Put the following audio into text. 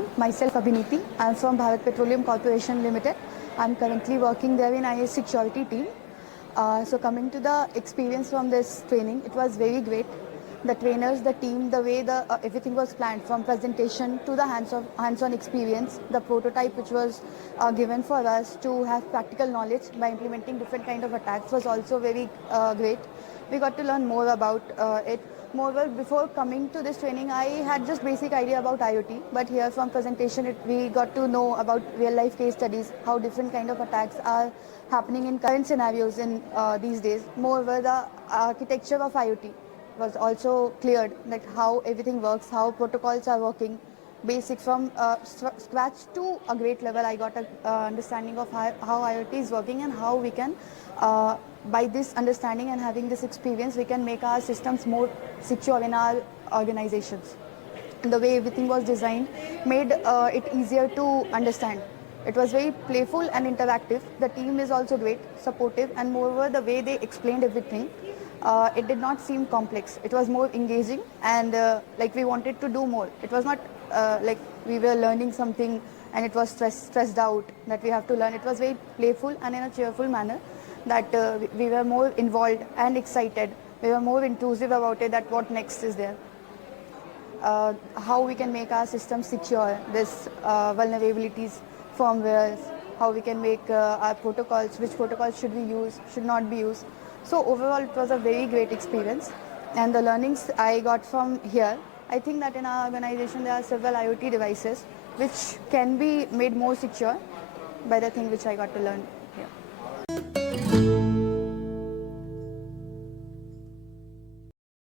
everyone. Myself Abineeti. I'm from Bharat Petroleum Corporation Limited. I'm currently working there in IIoT Security Team. So coming to the experience from this training, it was very great. The trainers, the team, the way everything was planned, from presentation to the hands-on experience, the prototype which was given for us to have practical knowledge by implementing different kind of attacks was also very great. We got to learn more about it. Moreover, before coming to this training, I had just basic idea about IoT, but here from presentation, we got to know about real-life case studies, how different kind of attacks are happening in current scenarios in these days. Moreover, the architecture of IoT was also cleared, like how everything works, how protocols are working, basic from scratch to a great level. I got a understanding of how IoT is working and how we can, by this understanding and having this experience, we can make our systems more secure in our organizations. The way everything was designed made it easier to understand. It was very playful and interactive. The team is also great, supportive, and moreover, the way they explained everything, it did not seem complex. It was more engaging, and like we wanted to do more. It was not like we were learning something and it was stressed out that we have to learn. It was very playful and in a cheerful manner that we were more involved and excited. We were more intrusive about it, that what next is there. How we can make our system secure, this vulnerabilities, firmware, how we can make our protocols, which protocols should we use, should not be used. So overall, it was a very great experience, and the learnings I got from here, I think that in our organization there are several IoT devices which can be made more secure by the thing which I got to learn.